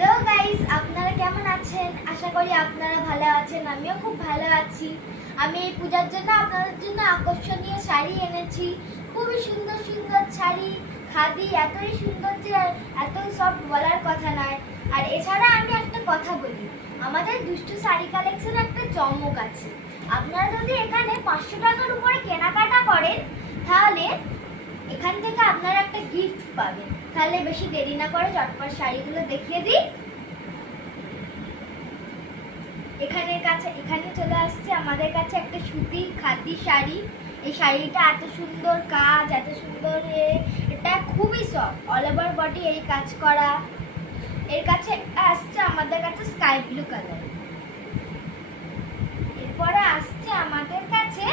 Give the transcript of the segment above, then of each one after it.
Hello guys, আপনারা কেমন আছেন? আশা করি আপনারা ভালো আছেন। আমিও খুব ভালো আছি। আমি এই পূজার জন্য আপনাদের জন্য আকর্ষণীয় শাড়ি এনেছি। খুবই সুন্দর সুন্দর শাড়ি, খাদি এতই সুন্দর যে এত সব বলার কথা নয়। আর এছাড়া আমি একটা কথা বলি, আমাদের দুষ্টু শাড়ি কালেকশনে একটা চমক আছে। আপনারা যদি এখানে 500 টাকার উপরে কেনাকাটা করেন তাহলে এখান থেকে আপনারা একটা গিফট পাবেন। তাহলে বেশি দেরি না করে চটপট শাড়িগুলো দেখিয়ে দিই। এখানে চলে আসছে আমাদের কাছে একটা সুতির খাদি শাড়ি। এই শাড়িটা এত সুন্দর কাজ, এত সুন্দর, এটা খুবই সফট, অল ওভার বডি এই কাজ করা। এর কাছে আসছে আমাদের কাছে স্কাই ব্লু কালার। এরপরে আসছে আমাদের কাছে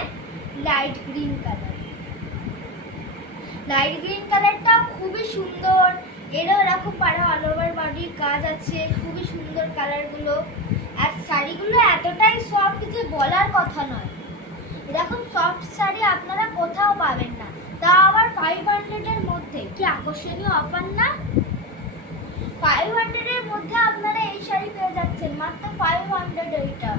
light green colour. Light green কালারটাও খুবই সুন্দর, এরও এরকম পাড়া অল ওভার বডির কাজ আছে। খুবই সুন্দর কালারগুলো। আর শাড়িগুলো এতটাই সফট যে বলার কথা নয়। এরকম সফট শাড়ি আপনারা কোথাও পাবেন না, তা আবার 500-এর মধ্যে। কি আকর্ষণীয় অফার না! 500-এর মধ্যে আপনারা এই শাড়ি পেয়ে যাচ্ছেন, মাত্র 500 এইটা।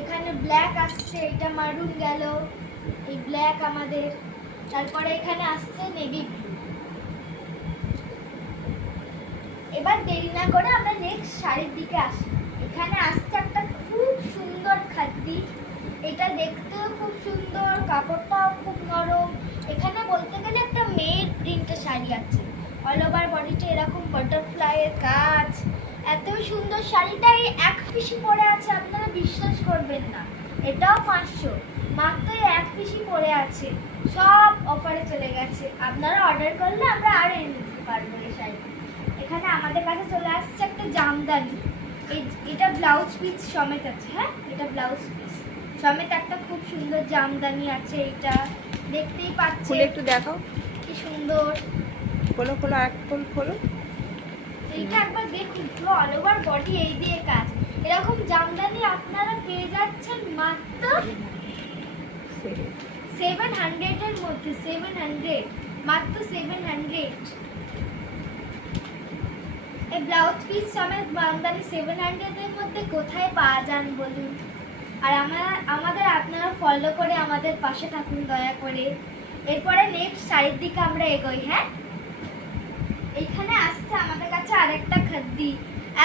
এখানে ব্ল্যাক আসছে, এটা মারুন গেল, এই ব্ল্যাক আমাদের। তারপরে এখানে আসছে নেভি ব্লু। এবার দেরি না করে আমরা নেক্সট শাড়ির দিকে আসি। এখানে আসছে একটা খুব সুন্দর খাদি। এটা দেখতেও খুব সুন্দর, কাপড়টাও খুব নরম। এখানে বলতে গেলে একটা মেয়ের প্রিন্টের শাড়ি আছে, অল ওভার বডিতে এরকম বাটারফ্লাইয়ের কাজ। এত সুন্দর শাড়িটা এই এক পিসি পরে আছে, আপনারা বিশ্বাস করবেন না। এটাও 500, মাত্র এক পিসি পরে আছে। সব অফারে চলে গেছে। আপনারা অর্ডার করলে আমরা আর এনে দিতে পারবো এই শাড়ি। এখানে আমাদের কাছে চলে আসছে একটা জামদানি। এটা ব্লাউজ পিস সমেত আছে। হ্যাঁ, এটা ব্লাউজ পিস সমেত একটা খুব সুন্দর জামদানি আছে। এটা দেখতেই পাচ্ছেন, একটু দেখাও কি সুন্দর। খোলো খোলো, এক খোলো। এইটা একবার দেখুন, পুরো অল ওভার বডি এই দিয়ে কাজ। এরকম জামদানি আপনারা পেয়ে যাচ্ছেন মাত্র 700-এর মধ্যে। 700, মাত্র 700। এই ব্লাউজ পিস সমেত জামদানি 700-এর মধ্যে কোথায় পাওয়া যান বলুন? আর আমাদের আপনারা ফলো করে আমাদের পাশে থাকুন দয়া করে। এরপরে নেক্সট শাড়ির দিকে আমরা এগোই। হ্যাঁ, এইখানে আসছে আমাদের কাছে আরেকটা খাদি।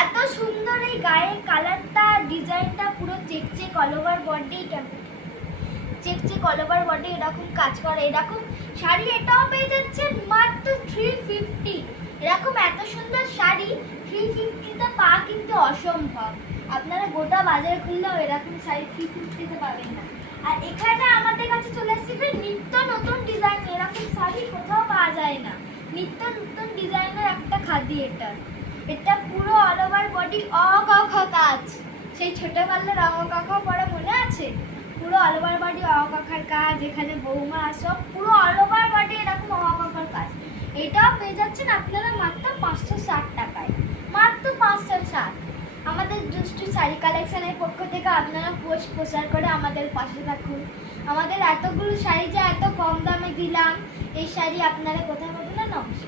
এত সুন্দর এই গায়ের কালারটা, ডিজাইনটা পুরো check all over body, check all over body এরকম কাজ করে। এরকম শাড়ি এটাও পেয়ে যাচ্ছেন মাত্র 350। এরকম এত সুন্দর শাড়ি 350-তে পাওয়া কিন্তু অসম্ভব। আপনারা গোটা বাজারে খুললেও এরকম শাড়ি 350-তে পাবেন না। আর এখানে আমাদের কাছে চলে আসবে নিত্য নতুন ডিজাইন। এরকম শাড়ি কোথাও পাওয়া যায় না। নিত্য নতুন ডিজাইনের একটা খাদি এটা। এটা পুরো অল ওভার বডি অ-ক-খ কাজ। সেই ছোটবেলার অ-ক-খ পড়া মনে আছে? পুরো অল ওভার বডি অ-ক-খর কাজ। এখানে বৌমা সব পুরো অল ওভার বডি এরকম অ-ক-খর কাজ। এটাও পেয়ে যাচ্ছেন আপনারা মাত্র 560 টাকায়। মাত্র 560। আমাদের দুষ্টু শাড়ি কালেকশনের পক্ষ থেকে আপনারা পোস্ট প্রচার করে আমাদের পাশে থাকুন। আমাদের এতগুলো শাড়ি যে এত কম দামে দিলাম, এই শাড়ি আপনারা কোথাও পাবেন না। নমস্কার।